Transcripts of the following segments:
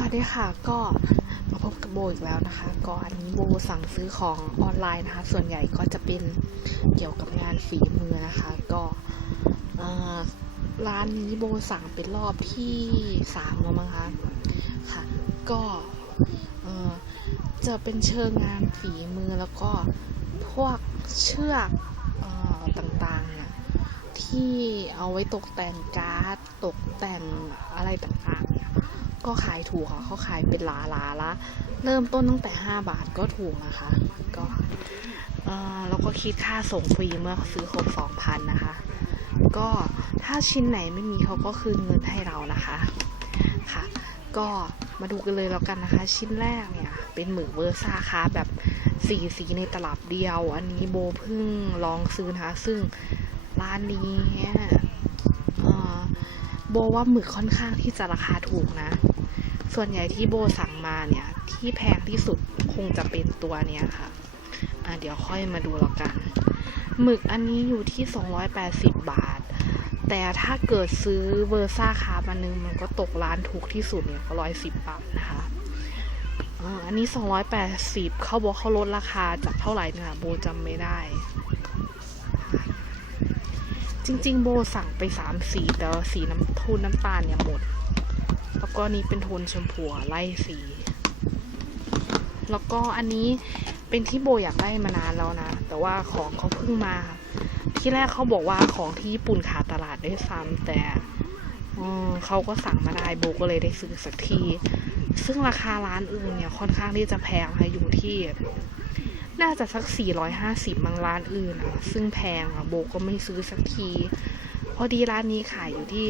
วัสดีค่ะก็มาพบกับโบอีกแล้วนะคะก็อันนี้โบสั่งซื้อของออนไลน์นะคะ ส่วนใหญ่ก็จะเป็นเกี่ยวกับงานฝีมือนะคะ ก็ร้านนี้โบสั่งเป็นรอบที่สามแล้วมั้งคะค่ะ ก็จะเป็นเชิงงานฝีมือแล้วก็พวกเชือกอต่างๆนี่ยที่เอาไว้ตกแต่งการ์ดตกแต่งอะไรต่างๆ ก็ขายถูกค่ะเขาขายเป็นหลาหลาละ เริ่มต้นตั้งแต่ 5 บาทก็ถูกนะคะ ก็เออแล้วก็คิดค่าส่งฟรีเมื่อซื้อครบ2,000นะคะ ก็ถ้าชิ้นไหนไม่มีเขาก็คืนเงินให้เรานะคะค่ะ ก็มาดูกันเลยแล้วกันนะคะ ชิ้นแรกเนี่ย เป็นหมึกเวอร์ซ่าค่ะแบบสีสีในตลับเดียว อันนี้โบเพิ่งลองซื้อนะคะ ซึ่งร้านนี้ บว่าหมึกค่อนข้างที่จะราคาถูกนะ ส่วนใหญ่ที่โบสั่งมาเนี่ย ที่แพงที่สุดคงจะเป็นตัวเนี้ยค่ะอะ เดี๋ยวค่อยมาดูแล้วกัน หมึกอันนี้อยู่ที่ 280 บาท แต่ถ้าเกิดซื้อเวอร์ซ่าคาร์บันนึงมันก็ตกร้านถูกที่สุดเนี่ยก็ร้อยสิบบาทนะคะอันนี้ 280 เขาบอกเขาลดราคาจากเท่าไหร่เนี่ยโบจำไม่ได้ จริง ๆ โบสั่งไปสามสีแต่สีน้ำโทนน้ำตาลเนี่ยหมด แล้วก็นี้เป็นโทนชมพูไล่สี แล้วก็อันนี้เป็นที่โบอยากได้มานานแล้วนะ แต่ว่าของเขาเพิ่งมา ที่แรกเขาบอกว่าของที่ญี่ปุ่นขาดตลาดได้วยซ้ำแต่เออเขาก็สั่งมาได้โบก็เลยได้ซื้อสักที ซึ่งราคาร้านอื่นเนี่ยค่อนข้างที่จะแพงค่ะอยู่ที่ น่าจะสัก 450บางร้านอื่นอะซึ่งแพงอะโบก็ไม่ซื้อสักที พอดีร้านนี้ขายอยู่ที่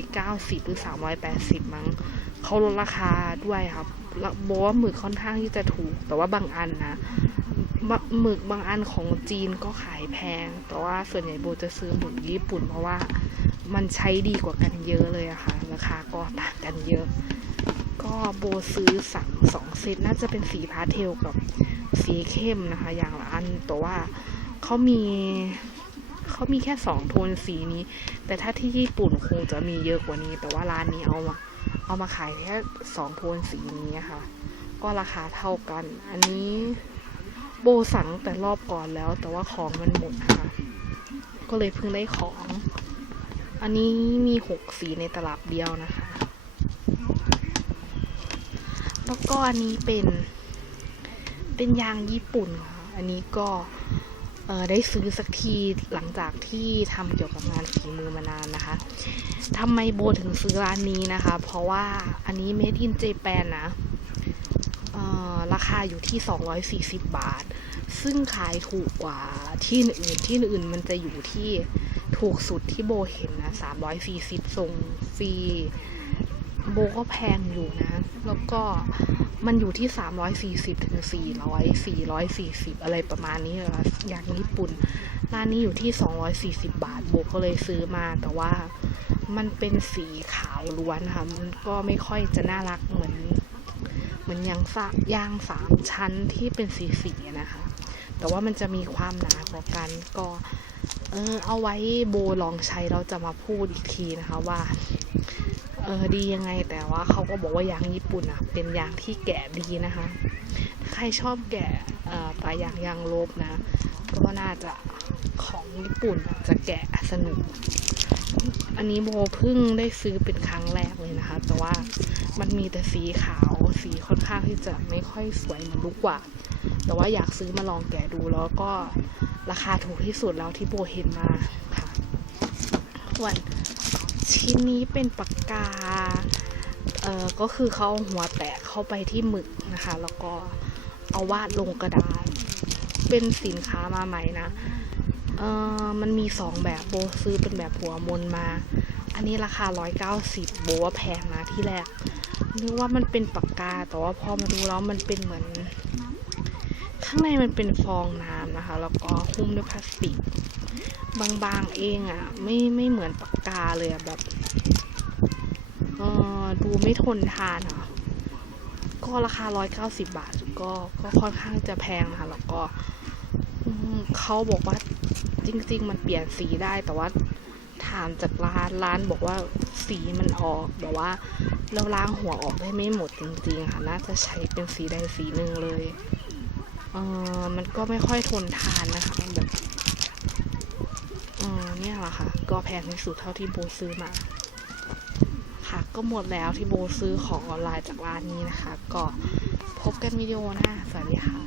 390 หรือ 380 มั้งเขาลดราคาด้วยครับโบว่าหมึกค่อนข้างที่จะถูก แต่ว่าบางอันนะหมึกบางอันของจีนก็ขายแพง แต่ว่าส่วนใหญ่โบจะซื้อหมึกญี่ปุ่น เพราะว่ามันใช้ดีกว่ากันเยอะเลยอะค่ะ ราคาก็ต่างกันเยอะ ก็โบซื้อสั่งสองเซตน่าจะเป็นสีพาเทลกับ สีเข้มนะคะ อย่างละอันแต่ว่าเขามีเขามีแค่สองโทนสีนี้ แต่ถ้าที่ญี่ปุ่นคงจะมีเยอะกว่านี้ แต่ว่าร้านนี้เอามาเอามาขายแค่สองโทนสีนี้ค่ะ ก็ราคาเท่ากัน อันนี้โบสั่งแต่รอบก่อนแล้ว แต่ว่าของมันหมดค่ะ ก็เลยเพิ่งได้ของ อันนี้มีหกสีในตลับเดียวนะคะ แล้วก็อันนี้เป็น เป็นยางญี่ปุ่นค่ะอันนี้ก็ได้ซื้อสักทีหลังจากที่ทำเกี่ยวกับงานฝีมือมานานนะคะทำไมโบถึงซื้อร้านนี้นะคะ เพราะว่าอันนี้ made in Japan นะราคาอยู่ที่ 240 บาท ซึ่งขายถูกกว่าที่อื่นที่อื่นมันจะอยู่ที่ถูกสุดที่โบเห็นนะ340ส่งฟรี โบก็แพงอยู่นะ แล้วก็มันอยู่ที่ 340ถึง400 440 อะไรประมาณนี้เลยค่ะอย่างญี่ปุ่น ร้านนี้อยู่ที่ 240 บาท โบก็เลยซื้อมาแต่ว่ามันเป็นสีขาวล้วนค่ะ มันก็ไม่ค่อยจะน่ารักเหมือน เหมือนยางสายางสามชั้นที่เป็นสีสีๆนะคะ แต่ว่ามันจะมีความหนากว่ากันก็เออเอาไว้โบลองใช้เราจะมาพูดอีกทีนะคะว่า เออดียังไงแต่ว่าเขาก็บอกว่ายางญี่ปุ่นอะเป็นยางที่แกะดีนะคะ ถ้าใครชอบแกะเอ่อปลายางยางลบนะ ก็น่าจะของญี่ปุ่นจะแกะสนุก อันนี้โบเพิ่งได้ซื้อเป็นครั้งแรกเลยนะคะ แต่ว่ามันมีแต่สีขาวสีค่อนข้างที่จะไม่ค่อยสวยเหมือนลูกกวาดแต่ว่าอยากซื้อมาลองแกะดูแล้วก็ราคาถูกที่สุดแล้วที่โบเห็นมาค่ะส่วน ชิ้นนี้เป็นปากกา เอ่อ ก็คือเขาเอาหัวแตะเข้าไปที่หมึกนะคะ แล้วก็เอาวาดลงกระดาษ เป็นสินค้ามาใหม่นะ เอ่อ มันมีสองแบบโบซื้อเป็นแบบหัวมนมา อันนี้ราคา 190 โบว่าแพงนะที่แรก นึกว่ามันเป็นปากกา แต่ว่าพอมาดูแล้วมันเป็นเหมือน ข้างในมันเป็นฟองน้ำนะคะ แล้วก็หุ้มด้วยพลาสติก บางๆเองอะ่ะ ไม่ไม่เหมือนปากกาเลยอะแบบเออดูไม่ทนทานอะ ก็ราคา190บาทก็ก็ค่อนข้างจะแพงนะคะแล้วก็เขาบอกว่าจริง ๆ มันเปลี่ยนสีได้แต่ว่าถามจากร้านร้านบอกว่าสีมันออกแบบว่าเราล้างหัวออกได้ไม่หมดจริงๆค่ะน่าจะใช้เป็นสีใดสีหนึ่งเลยเออมันก็ไม่ค่อยทนทานนะคะมันแบบ ออเนี่ยแหละค่ะ ก็แพงที่สุดเท่าที่โบซื้อมา ค่ะ ก็หมดแล้วที่โบซื้อของออนไลน์จากร้านนี้นะคะ ก็พบกันวิดีโอหน้า สวัสดีค่ะ